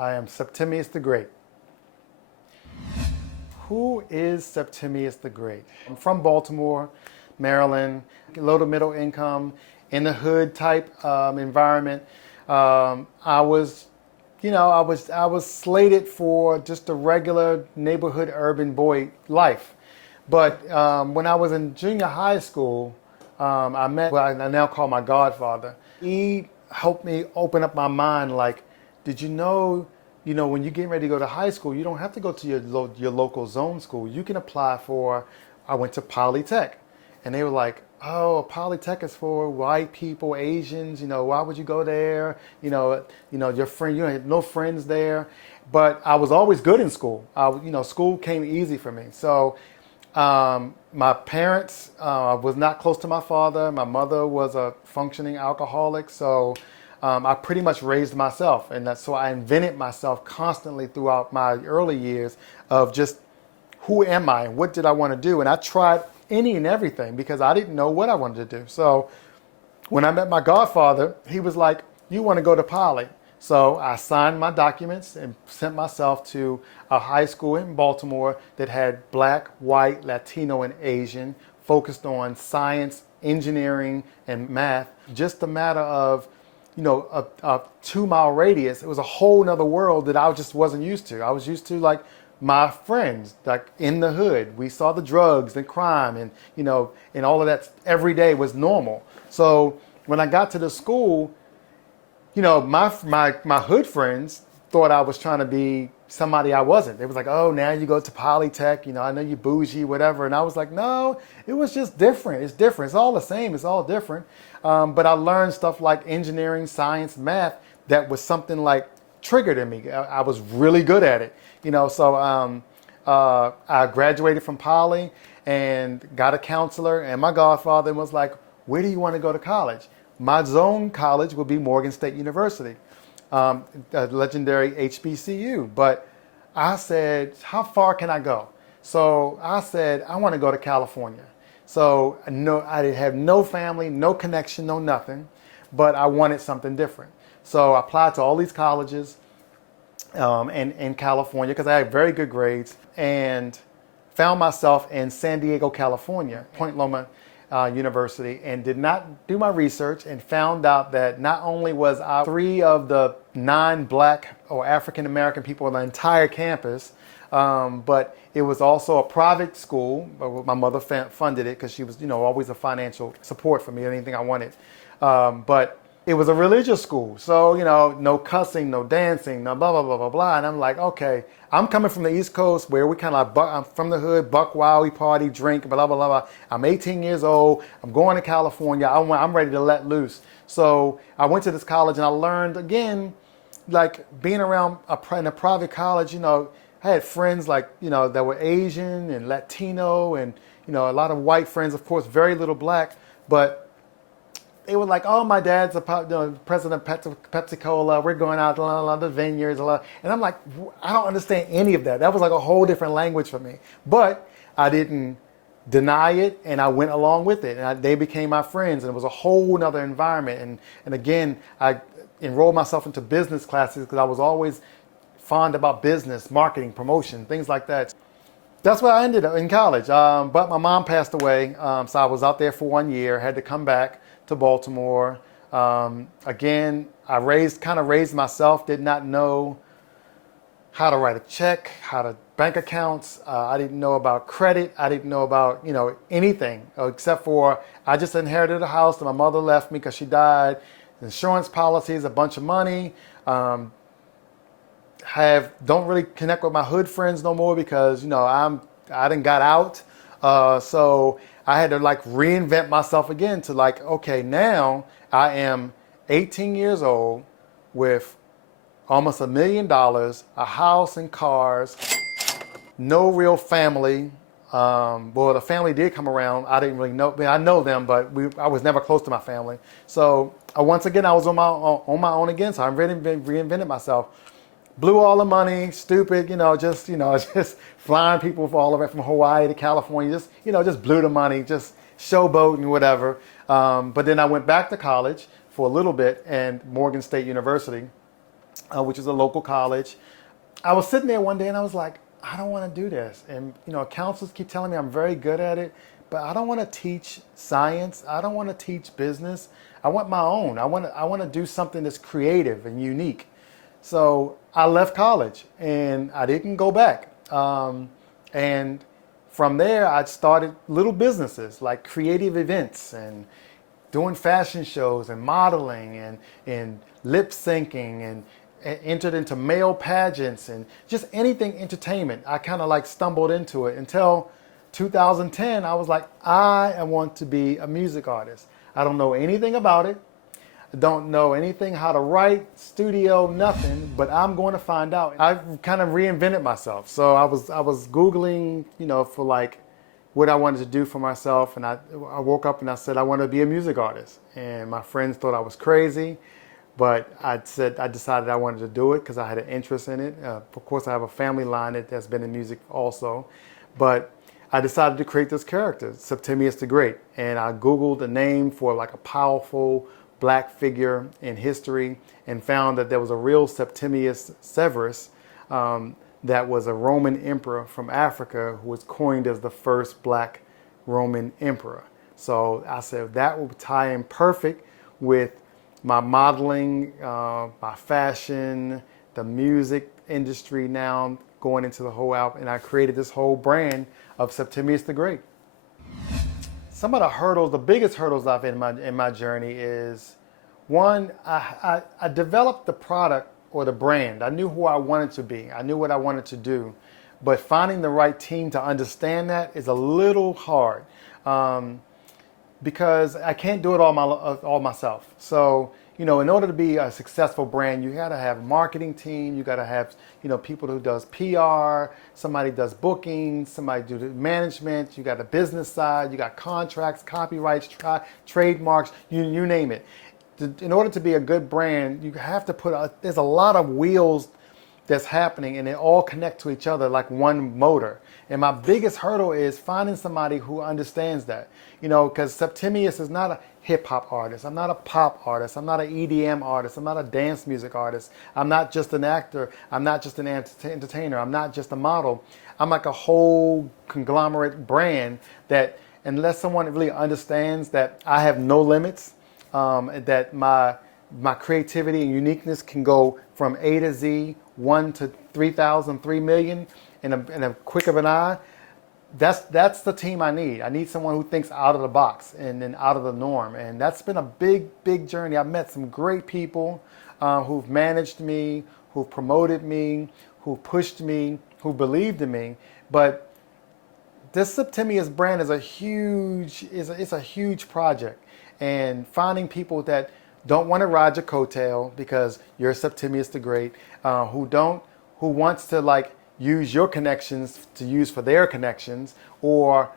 I am Septimius the Great. Who is Septimius the Great? I'm from Baltimore, Maryland, low to middle income, in the hood type environment. I was slated for just a regular neighborhood urban boy life. But when I was in junior high school, I met what I now call my godfather. He helped me open up my mind. Like, did you know, when you're getting ready to go to high school, you don't have to go to your local zone school. You can apply for, I went to Polytech. And they were like, oh, Polytech is for white people, Asians, why would you go there? Your friend, you have no friends there. But I was always good in school. School came easy for me. So my parents was not close to my father. My mother was a functioning alcoholic. So I pretty much raised myself. And so I invented myself constantly throughout my early years of just who am I and what did I want to do? And I tried any and everything because I didn't know what I wanted to do. So when I met my godfather, he was like, you want to go to Poly? So I signed my documents and sent myself to a high school in Baltimore that had black, white, Latino, and Asian, focused on science, engineering, and math. Just a matter of, a 2-mile radius. It was a whole nother world that I just wasn't used to. I was used to like my friends, like in the hood. We saw the drugs and crime and, and all of that every day was normal. So when I got to the school, my hood friends thought I was trying to be somebody I wasn't. They was like, oh, now you go to Polytech, I know you bougie, whatever. And I was like, no, it was just different. It's different. It's all the same. It's all different. But I learned stuff like engineering, science, math that was something like triggered in me. I was really good at it. So I graduated from Poly and got a counselor, and my godfather was like, where do you want to go to college? My zone college would be Morgan State University, a legendary HBCU. But I said, how far can I go? So I said, I want to go to California. So no, I have no family, no connection, no nothing, but I wanted something different. So I applied to all these colleges in California because I had very good grades, and found myself in San Diego, California, Point Loma University, and did not do my research and found out that not only was I 3 of the 9 black or African American people on the entire campus, but it was also a private school. My mother funded it because she was, always a financial support for me, anything I wanted. But it was a religious school. So, no cussing, no dancing, no blah, blah, blah, blah, blah. And I'm like, okay, I'm coming from the East Coast where we kind of like, I'm from the hood, buck wild, we party, drink, blah, blah, blah, blah. I'm 18 years old. I'm going to California. I'm ready to let loose. So I went to this college and I learned, again, like being around in a private college, I had friends like, that were Asian and Latino and, a lot of white friends, of course, very little black. But they were like, oh, my dad's president of Pepsi-Cola. We're going out to the vineyards. And I'm like, I don't understand any of that. That was like a whole different language for me. But I didn't deny it, and I went along with it. And they became my friends, and it was a whole nother environment. And again, I enrolled myself into business classes because I was always fond about business, marketing, promotion, things like that. That's where I ended up in college. But my mom passed away, so I was out there for 1 year, had to come back to Baltimore. Again, I kind of raised myself, did not know how to write a check, how to bank accounts. I didn't know about credit. I didn't know about, anything except for I just inherited a house that my mother left me because she died. Insurance policies, a bunch of money. Don't really connect with my hood friends no more because, I done got out. So I had to like reinvent myself again to like, okay, now I am 18 years old with almost $1 million, a house and cars, no real family. Well, the family did come around. I didn't really know. I know them, but I was never close to my family. So once again, I was on my own again. So I reinvented myself. Blew all the money, stupid, just flying people all the way from Hawaii to California, just blew the money, just showboating, whatever. But then I went back to college for a little bit and Morgan State University. which is a local college. I was sitting there one day and I was like, I don't want to do this. And, counselors keep telling me I'm very good at it, but I don't want to teach science. I don't want to teach business. I want my own. I want to do something that's creative and unique. So I left college and I didn't go back. And from there, I started little businesses like creative events and doing fashion shows and modeling and lip syncing and entered into male pageants and just anything entertainment. I kind of like stumbled into it until 2010. I was like, I want to be a music artist. I don't know anything about it. I don't know anything how to write, studio, nothing, but I'm going to find out. I kind of reinvented myself. So I was Googling, for like what I wanted to do for myself. And I woke up and I said, I want to be a music artist. And my friends thought I was crazy, but I decided I wanted to do it because I had an interest in it. Of course, I have a family line that's been in music also, but I decided to create this character, Septimius the Great. And I Googled a name for like a powerful black figure in history and found that there was a real Septimius Severus that was a Roman emperor from Africa who was coined as the first black Roman emperor. So I said that would tie in perfect with my modeling, my fashion, the music industry now going into the whole album. And I created this whole brand of Septimius the Great. Some of the hurdles, the biggest hurdles I've had in my journey is, one, I developed the product or the brand. I knew who I wanted to be. I knew what I wanted to do. But finding the right team to understand that is a little hard because I can't do it all myself. So, in order to be a successful brand, you got to have a marketing team. You got to have, people who does PR, somebody does bookings, somebody do the management. You got a business side. You got contracts, copyrights, trademarks, you name it. In order to be a good brand, you have to there's a lot of wheels that's happening and they all connect to each other like one motor. And my biggest hurdle is finding somebody who understands that, because Septimius is not a hip hop artist. I'm not a pop artist. I'm not an EDM artist. I'm not a dance music artist. I'm not just an actor. I'm not just an entertainer. I'm not just a model. I'm like a whole conglomerate brand that unless someone really understands that I have no limits, that my creativity and uniqueness can go from A to Z, 1 to 3,000, 3 million in a quick of an eye. That's the team I need. I need someone who thinks out of the box and out of the norm. And that's been a big journey. I've met some great people who've managed me, who've promoted me, who pushed me, who believed in me. But this Septimius brand is a huge project. And finding people that don't want to ride your coattail because you're Septimius the Great, who wants to like use your connections to use for their connections, or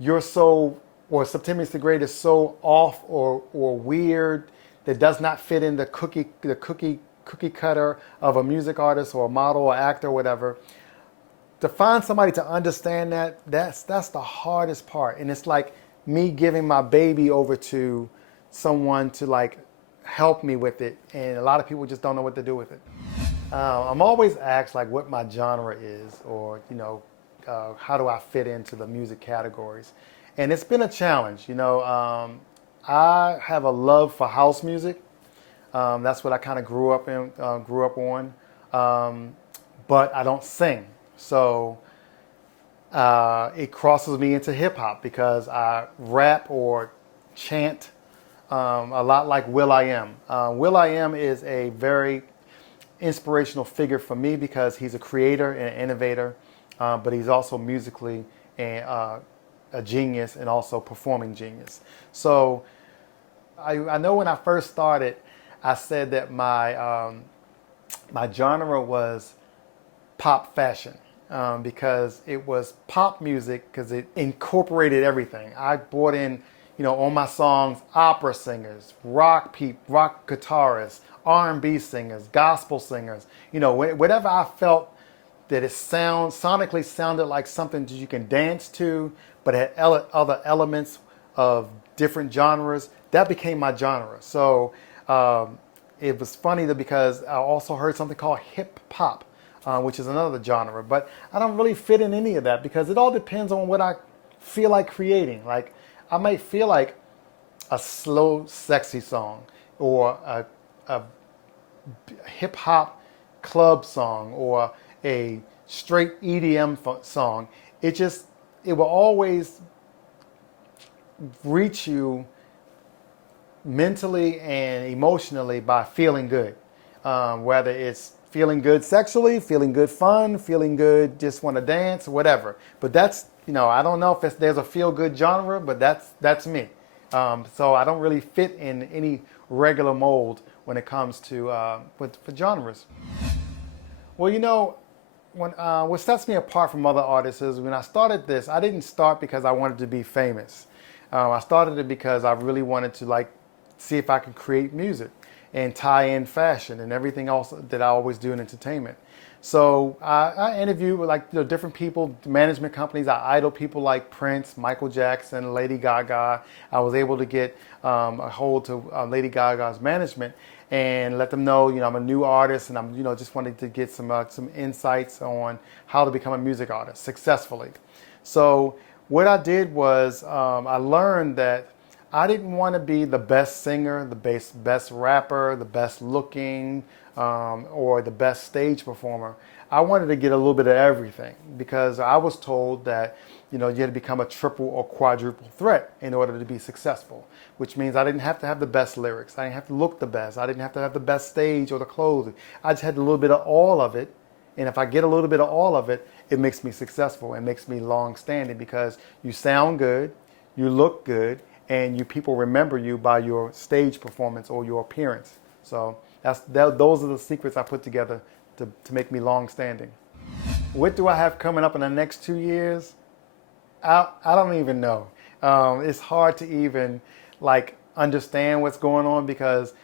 Septimius the Great is so off or weird that does not fit in the cookie cutter of a music artist or a model or actor or whatever. To find somebody to understand that's the hardest part. And it's like me giving my baby over to someone to like help me with it, and a lot of people just don't know what to do with it. I'm always asked like what my genre is, or how do I fit into the music categories, and it's been a challenge. I have a love for house music. That's what I kind of grew up on, but I don't sing, so it crosses me into hip hop because I rap or chant a lot like will.i.am. will.i.am is a very inspirational figure for me because he's a creator and an innovator, but he's also musically a genius and also performing genius. So I know when I first started, I said that my genre was pop fashion. Because it was pop music because it incorporated everything. I brought in, on my songs, opera singers, rock guitarists, R&B singers, gospel singers, whatever I felt that it sonically sounded like something that you can dance to, but had other elements of different genres. That became my genre. So it was funny because I also heard something called hip hop, which is another genre. But I don't really fit in any of that because it all depends on what I feel like creating. Like I might feel like a slow, sexy song or a hip hop club song or a straight EDM song. It will always reach you mentally and emotionally by feeling good. Whether it's feeling good sexually, feeling good fun, feeling good just want to dance, whatever. But that's, I don't know if there's a feel good genre, but that's me. So I don't really fit in any regular mold when it comes to for genres. Well, what sets me apart from other artists is when I started this, I didn't start because I wanted to be famous. I started it because I really wanted to see if I could create music and tie in fashion and everything else that I always do in entertainment. So I interview with different people, management companies. I idol people like Prince, Michael Jackson, Lady Gaga. I was able to get a hold to Lady Gaga's management and let them know, I'm a new artist and I'm, just wanting to get some insights on how to become a music artist successfully. So what I did was I learned that I didn't want to be the best singer, the best rapper, the best looking, or the best stage performer. I wanted to get a little bit of everything because I was told that you had to become a triple or quadruple threat in order to be successful, which means I didn't have to have the best lyrics. I didn't have to look the best. I didn't have to have the best stage or the clothes. I just had a little bit of all of it. And if I get a little bit of all of it, it makes me successful and makes me long standing because you sound good, you look good, and people remember you by your stage performance or your appearance. So those are the secrets I put together to make me long standing. What do I have coming up in the next 2 years? I don't even know. It's hard to even understand what's going on because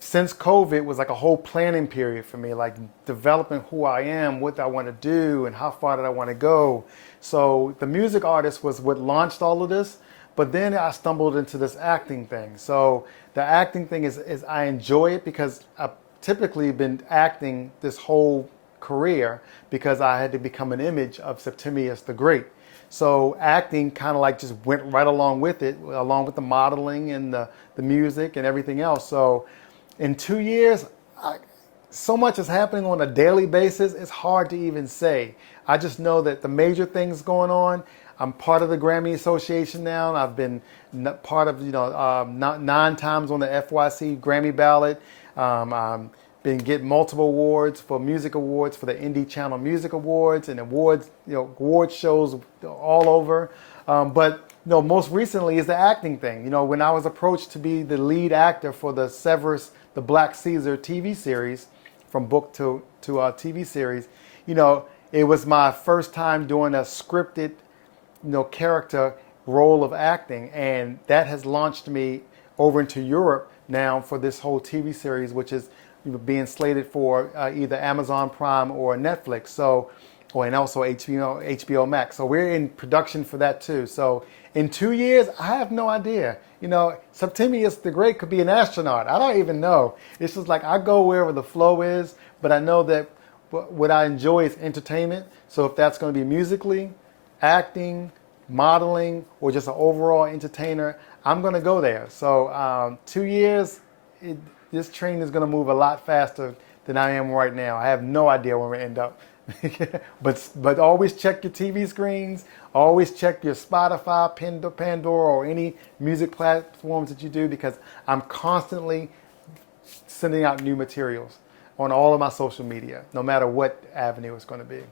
since COVID was like a whole planning period for me, like developing who I am, what I want to do, and how far did I want to go. So the music artist was what launched all of this, but then I stumbled into this acting thing. So the acting thing is I enjoy it because I've typically been acting this whole career because I had to become an image of Septimius the Great. So acting kind of just went right along with it, along with the modeling and the music and everything else. So in 2 years, so much is happening on a daily basis, it's hard to even say. I just know that the major things going on, I'm part of the Grammy Association now. I've been part of, 9 times on the FYC Grammy ballot. I've been getting multiple awards for music awards, for the Indie Channel Music Awards and awards, award shows all over. But most recently is the acting thing. When I was approached to be the lead actor for the Severus, the Black Caesar TV series, from book to TV series, it was my first time doing a scripted, character role of acting, and that has launched me over into Europe now for this whole TV series, which is being slated for either Amazon Prime or Netflix. So, and also HBO Max. So we're in production for that too. So in 2 years, I have no idea. Septimius the Great could be an astronaut. I don't even know. It's just I go wherever the flow is, but I know that what I enjoy is entertainment. So if that's going to be musically, acting, modeling, or just an overall entertainer, I'm going to go there. So 2 years, this train is going to move a lot faster than I am right now. I have no idea where we end up. but always check your TV screens. Always check your Spotify, Pandora, or any music platforms that you do because I'm constantly sending out new materials on all of my social media, no matter what avenue it's going to be.